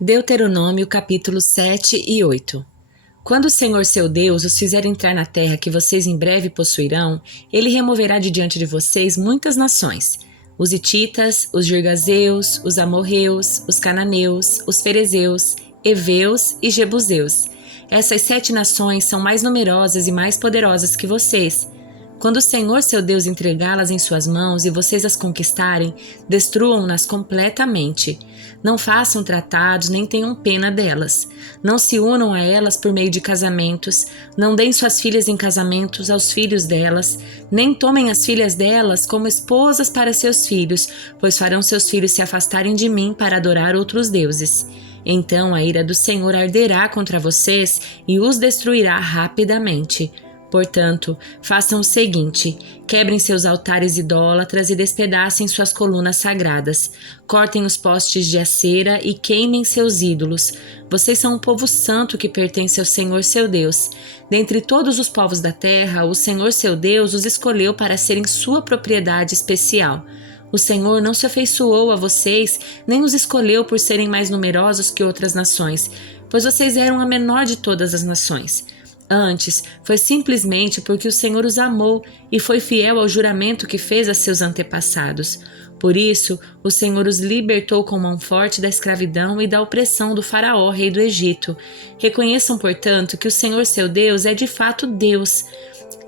Deuteronômio capítulo 7 e 8. Quando o Senhor seu Deus os fizer entrar na terra que vocês em breve possuirão, ele removerá de diante de vocês muitas nações: os hititas, os girgazeus, os amorreus, os cananeus, os ferezeus, heveus e jebuseus. Essas 7 nações são mais numerosas e mais poderosas que vocês. Quando o Senhor seu Deus entregá-las em suas mãos e vocês as conquistarem, destruam-nas completamente. Não façam tratados nem tenham pena delas. Não se unam a elas por meio de casamentos, não deem suas filhas em casamentos aos filhos delas, nem tomem as filhas delas como esposas para seus filhos, pois farão seus filhos se afastarem de mim para adorar outros deuses. Então a ira do Senhor arderá contra vocês e os destruirá rapidamente. Portanto, façam o seguinte: quebrem seus altares idólatras e despedacem suas colunas sagradas. Cortem os postes de acera e queimem seus ídolos. Vocês são um povo santo que pertence ao Senhor seu Deus. Dentre todos os povos da terra, o Senhor seu Deus os escolheu para serem sua propriedade especial. O Senhor não se afeiçoou a vocês, nem os escolheu por serem mais numerosos que outras nações, pois vocês eram a menor de todas as nações. Antes, foi simplesmente porque o Senhor os amou e foi fiel ao juramento que fez a seus antepassados. Por isso, o Senhor os libertou com mão forte da escravidão e da opressão do faraó, rei do Egito. Reconheçam, portanto, que o Senhor seu Deus é de fato Deus.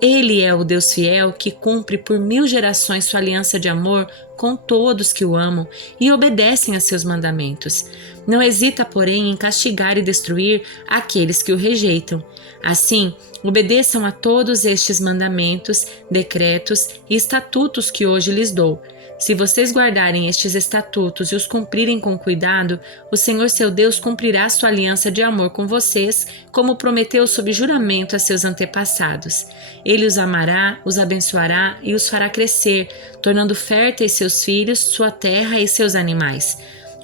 Ele é o Deus fiel que cumpre por 1000 gerações sua aliança de amor com todos que o amam e obedecem a seus mandamentos. Não hesita, porém, em castigar e destruir aqueles que o rejeitam. Assim, obedeçam a todos estes mandamentos, decretos e estatutos que hoje lhes dou. Se vocês guardarem estes estatutos e os cumprirem com cuidado, o Senhor seu Deus cumprirá sua aliança de amor com vocês, como prometeu sob juramento a seus antepassados. Ele os amará, os abençoará e os fará crescer, tornando férteis seus filhos, sua terra e seus animais.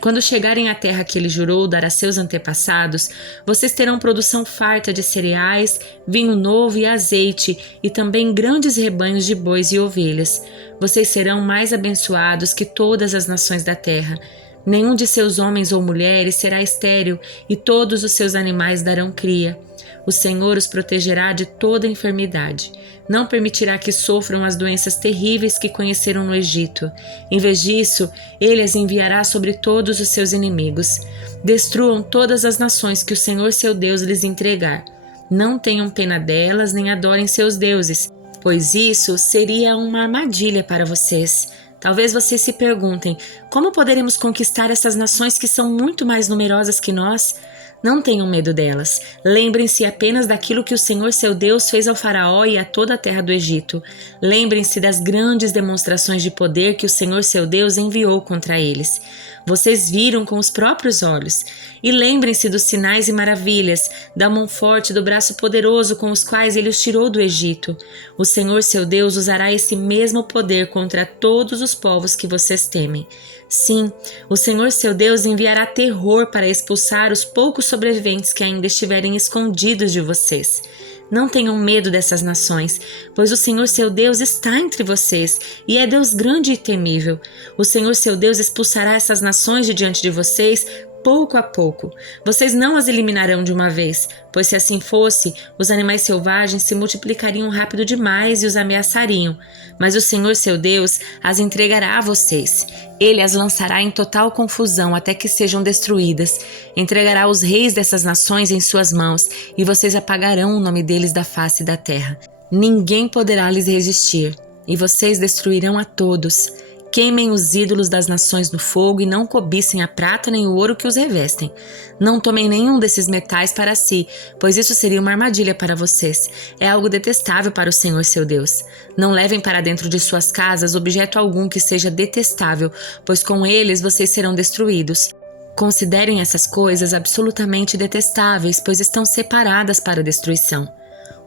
Quando chegarem à terra que ele jurou dar a seus antepassados, vocês terão produção farta de cereais, vinho novo e azeite, e também grandes rebanhos de bois e ovelhas. Vocês serão mais abençoados que todas as nações da terra. Nenhum de seus homens ou mulheres será estéril, e todos os seus animais darão cria. O Senhor os protegerá de toda enfermidade. Não permitirá que sofram as doenças terríveis que conheceram no Egito. Em vez disso, ele as enviará sobre todos os seus inimigos. Destruam todas as nações que o Senhor seu Deus lhes entregar. Não tenham pena delas, nem adorem seus deuses, pois isso seria uma armadilha para vocês. Talvez vocês se perguntem: como poderemos conquistar essas nações que são muito mais numerosas que nós? Não tenham medo delas. Lembrem-se apenas daquilo que o Senhor seu Deus fez ao faraó e a toda a terra do Egito. Lembrem-se das grandes demonstrações de poder que o Senhor seu Deus enviou contra eles. Vocês viram com os próprios olhos. E lembrem-se dos sinais e maravilhas, da mão forte e do braço poderoso com os quais ele os tirou do Egito. O Senhor seu Deus usará esse mesmo poder contra todos os povos que vocês temem. Sim, o Senhor seu Deus enviará terror para expulsar os poucos sobreviventes que ainda estiverem escondidos de vocês. Não tenham medo dessas nações, pois o Senhor seu Deus está entre vocês e é Deus grande e temível. O Senhor seu Deus expulsará essas nações de diante de vocês pouco a pouco. Vocês não as eliminarão de uma vez, pois se assim fosse, os animais selvagens se multiplicariam rápido demais e os ameaçariam. Mas o Senhor seu Deus as entregará a vocês. Ele as lançará em total confusão até que sejam destruídas. Entregará os reis dessas nações em suas mãos e vocês apagarão o nome deles da face da terra. Ninguém poderá lhes resistir e vocês destruirão a todos. Queimem os ídolos das nações no fogo e não cobicem a prata nem o ouro que os revestem. Não tomem nenhum desses metais para si, pois isso seria uma armadilha para vocês. É algo detestável para o Senhor seu Deus. Não levem para dentro de suas casas objeto algum que seja detestável, pois com eles vocês serão destruídos. Considerem essas coisas absolutamente detestáveis, pois estão separadas para a destruição.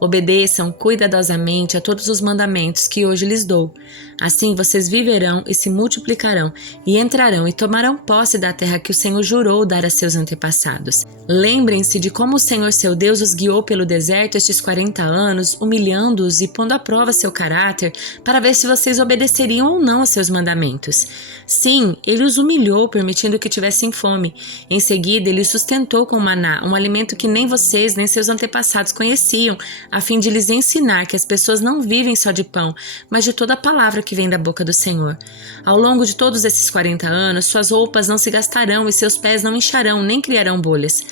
Obedeçam cuidadosamente a todos os mandamentos que hoje lhes dou. Assim vocês viverão e se multiplicarão, e entrarão e tomarão posse da terra que o Senhor jurou dar a seus antepassados. Lembrem-se de como o Senhor seu Deus os guiou pelo deserto estes 40 anos, humilhando-os e pondo à prova seu caráter, para ver se vocês obedeceriam ou não aos seus mandamentos. Sim, ele os humilhou, permitindo que tivessem fome. Em seguida, ele os sustentou com maná, um alimento que nem vocês nem seus antepassados conheciam, a fim de lhes ensinar que as pessoas não vivem só de pão, mas de toda a palavra que vem da boca do Senhor. Ao longo de todos esses 40 anos, suas roupas não se gastarão e seus pés não incharão, nem criarão bolhas.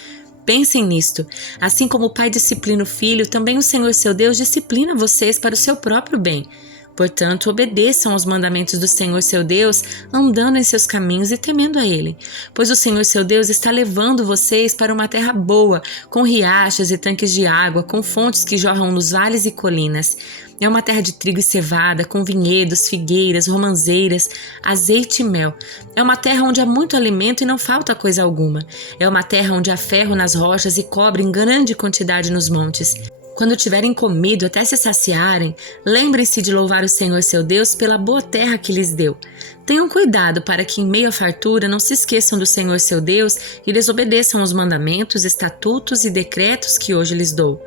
Pensem nisto. Assim como o pai disciplina o filho, também o Senhor seu Deus disciplina vocês para o seu próprio bem. Portanto, obedeçam aos mandamentos do Senhor seu Deus, andando em seus caminhos e temendo a Ele. Pois o Senhor seu Deus está levando vocês para uma terra boa, com riachos e tanques de água, com fontes que jorram nos vales e colinas. É uma terra de trigo e cevada, com vinhedos, figueiras, romãzeiras, azeite e mel. É uma terra onde há muito alimento e não falta coisa alguma. É uma terra onde há ferro nas rochas e cobre em grande quantidade nos montes. Quando tiverem comido até se saciarem, lembrem-se de louvar o Senhor seu Deus pela boa terra que lhes deu. Tenham cuidado para que em meio à fartura não se esqueçam do Senhor seu Deus e lhes obedeçam aos mandamentos, estatutos e decretos que hoje lhes dou.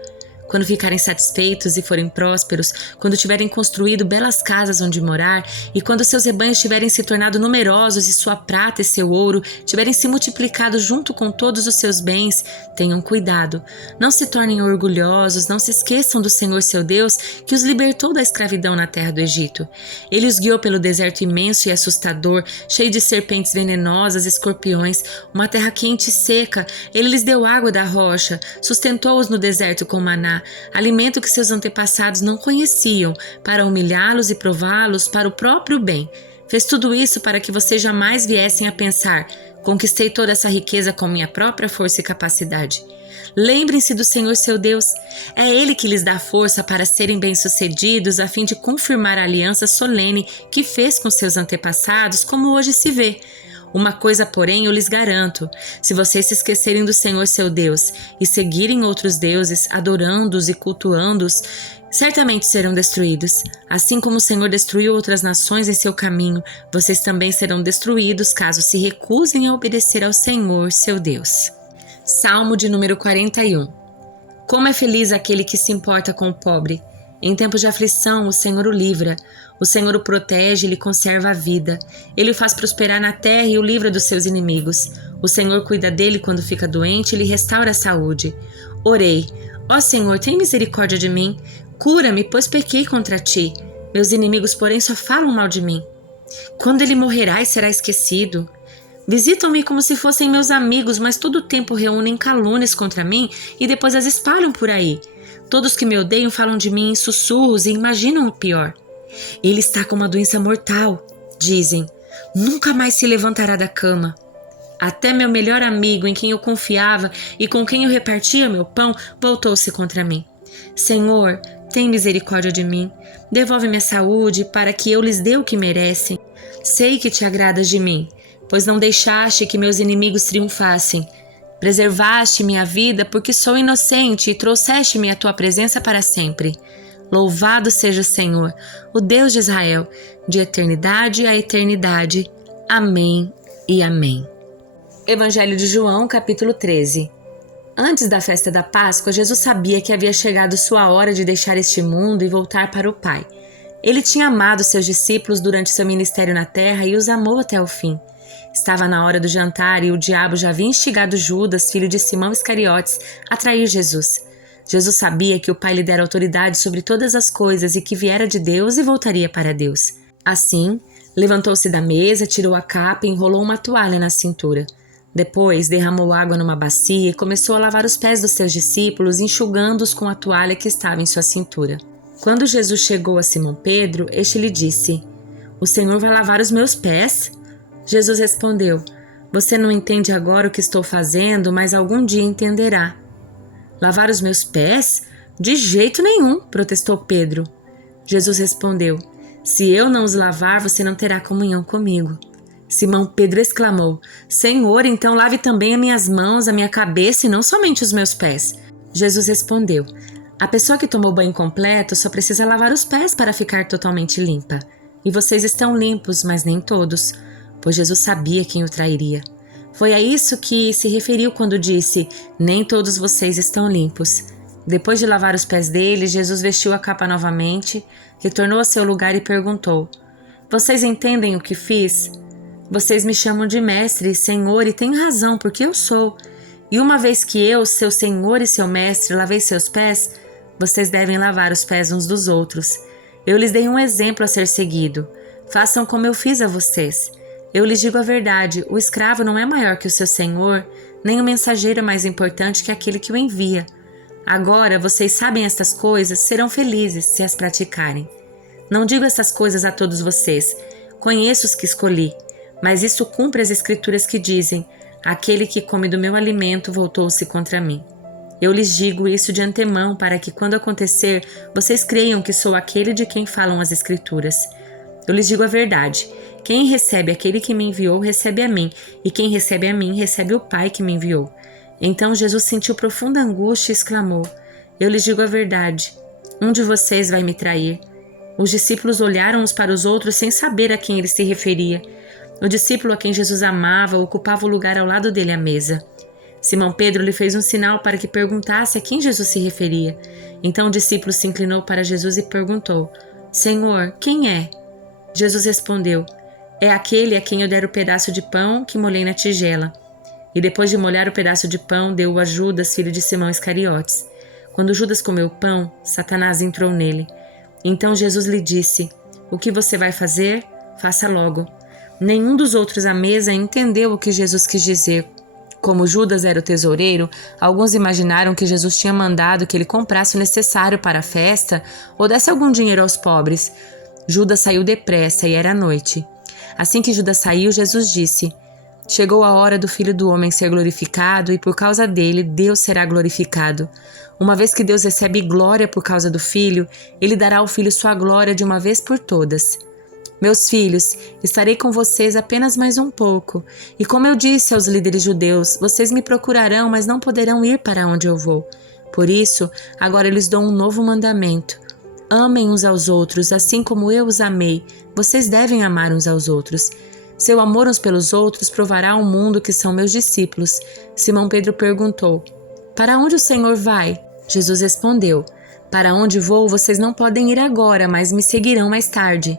Quando ficarem satisfeitos e forem prósperos, quando tiverem construído belas casas onde morar, e quando seus rebanhos tiverem se tornado numerosos e sua prata e seu ouro tiverem se multiplicado junto com todos os seus bens, tenham cuidado. Não se tornem orgulhosos, não se esqueçam do Senhor seu Deus, que os libertou da escravidão na terra do Egito. Ele os guiou pelo deserto imenso e assustador, cheio de serpentes venenosas e escorpiões, uma terra quente e seca. Ele lhes deu água da rocha, sustentou-os no deserto com maná, alimento que seus antepassados não conheciam, para humilhá-los e prová-los para o próprio bem. Fez tudo isso para que vocês jamais viessem a pensar: conquistei toda essa riqueza com minha própria força e capacidade. Lembrem-se do Senhor seu Deus. É Ele que lhes dá força para serem bem-sucedidos, a fim de confirmar a aliança solene que fez com seus antepassados, como hoje se vê. Uma coisa, porém, eu lhes garanto: se vocês se esquecerem do Senhor seu Deus e seguirem outros deuses, adorando-os e cultuando-os, certamente serão destruídos. Assim como o Senhor destruiu outras nações em seu caminho, vocês também serão destruídos caso se recusem a obedecer ao Senhor seu Deus. Salmo de número 41. Como é feliz aquele que se importa com o pobre! Em tempos de aflição, o Senhor o livra. O Senhor o protege e lhe conserva a vida. Ele o faz prosperar na terra e o livra dos seus inimigos. O Senhor cuida dele quando fica doente e lhe restaura a saúde. Orei: ó Senhor, tem misericórdia de mim. Cura-me, pois pequei contra ti. Meus inimigos, porém, só falam mal de mim. Quando ele morrerá e será esquecido? Visitam-me como se fossem meus amigos, mas todo o tempo reúnem calúnias contra mim e depois as espalham por aí. Todos que me odeiam falam de mim em sussurros e imaginam o pior. Ele está com uma doença mortal, dizem. Nunca mais se levantará da cama. Até meu melhor amigo, em quem eu confiava e com quem eu repartia meu pão, voltou-se contra mim. Senhor, tem misericórdia de mim. Devolve-me a saúde para que eu lhes dê o que merecem. Sei que te agradas de mim, pois não deixaste que meus inimigos triunfassem. Preservaste minha vida porque sou inocente e trouxeste-me à tua presença para sempre. Louvado seja o Senhor, o Deus de Israel, de eternidade a eternidade. Amém e amém. Evangelho de João, capítulo 13. Antes da festa da Páscoa, Jesus sabia que havia chegado sua hora de deixar este mundo e voltar para o Pai. Ele tinha amado seus discípulos durante seu ministério na terra e os amou até o fim. Estava na hora do jantar e o diabo já havia instigado Judas, filho de Simão Iscariotes, a trair Jesus. Jesus sabia que o Pai lhe dera autoridade sobre todas as coisas e que viera de Deus e voltaria para Deus. Assim, levantou-se da mesa, tirou a capa e enrolou uma toalha na cintura. Depois, derramou água numa bacia e começou a lavar os pés dos seus discípulos, enxugando-os com a toalha que estava em sua cintura. Quando Jesus chegou a Simão Pedro, este lhe disse: "O Senhor vai lavar os meus pés?" Jesus respondeu: "Você não entende agora o que estou fazendo, mas algum dia entenderá." "Lavar os meus pés? De jeito nenhum", protestou Pedro. Jesus respondeu: "Se eu não os lavar, você não terá comunhão comigo." Simão Pedro exclamou: "Senhor, então lave também as minhas mãos, a minha cabeça e não somente os meus pés." Jesus respondeu: A pessoa que tomou banho completo só precisa lavar os pés para ficar totalmente limpa. E vocês estão limpos, mas nem todos, pois Jesus sabia quem o trairia. Foi a isso que se referiu quando disse: nem todos vocês estão limpos. Depois de lavar os pés dele, Jesus vestiu a capa novamente, retornou ao seu lugar e perguntou: vocês entendem o que fiz? Vocês me chamam de mestre e senhor e têm razão, porque eu sou. E uma vez que eu, seu senhor e seu mestre, lavei seus pés, vocês devem lavar os pés uns dos outros. Eu lhes dei um exemplo a ser seguido. Façam como eu fiz a vocês. Eu lhes digo a verdade, o escravo não é maior que o seu senhor, nem o mensageiro é mais importante que aquele que o envia. Agora vocês sabem estas coisas, serão felizes se as praticarem. Não digo essas coisas a todos vocês, conheço os que escolhi, mas isso cumpre as escrituras que dizem: aquele que come do meu alimento voltou-se contra mim. Eu lhes digo isso de antemão para que, quando acontecer, vocês creiam que sou aquele de quem falam as escrituras. Eu lhes digo a verdade: quem recebe aquele que me enviou, recebe a mim, e quem recebe a mim, recebe o Pai que me enviou. Então Jesus sentiu profunda angústia e exclamou: eu lhes digo a verdade, um de vocês vai me trair. Os discípulos olharam uns para os outros sem saber a quem ele se referia. O discípulo a quem Jesus amava ocupava o lugar ao lado dele à mesa. Simão Pedro lhe fez um sinal para que perguntasse a quem Jesus se referia. Então o discípulo se inclinou para Jesus e perguntou: Senhor, quem é? Jesus respondeu: é aquele a quem eu der o pedaço de pão que molhei na tigela. E depois de molhar o pedaço de pão, deu-o a Judas, filho de Simão Iscariotes. Quando Judas comeu o pão, Satanás entrou nele. Então Jesus lhe disse: o que você vai fazer? Faça logo. Nenhum dos outros à mesa entendeu o que Jesus quis dizer. Como Judas era o tesoureiro, alguns imaginaram que Jesus tinha mandado que ele comprasse o necessário para a festa ou desse algum dinheiro aos pobres. Judas saiu depressa e era noite. Assim que Judas saiu, Jesus disse: chegou a hora do Filho do Homem ser glorificado e por causa dele Deus será glorificado. Uma vez que Deus recebe glória por causa do Filho, ele dará ao Filho sua glória de uma vez por todas. Meus filhos, estarei com vocês apenas mais um pouco, e como eu disse aos líderes judeus, vocês me procurarão, mas não poderão ir para onde eu vou. Por isso, agora eu lhes dou um novo mandamento. Amem uns aos outros, assim como eu os amei. Vocês devem amar uns aos outros. Seu amor uns pelos outros provará ao mundo que são meus discípulos. Simão Pedro perguntou: para onde o Senhor vai? Jesus respondeu: para onde vou, vocês não podem ir agora, mas me seguirão mais tarde.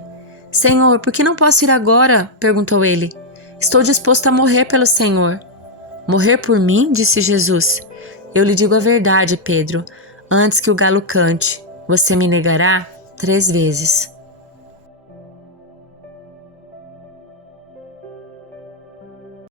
Senhor, por que não posso ir agora? Perguntou ele. Estou disposto a morrer pelo Senhor. Morrer por mim? Disse Jesus. Eu lhe digo a verdade, Pedro. Antes que o galo cante, você me negará 3 vezes.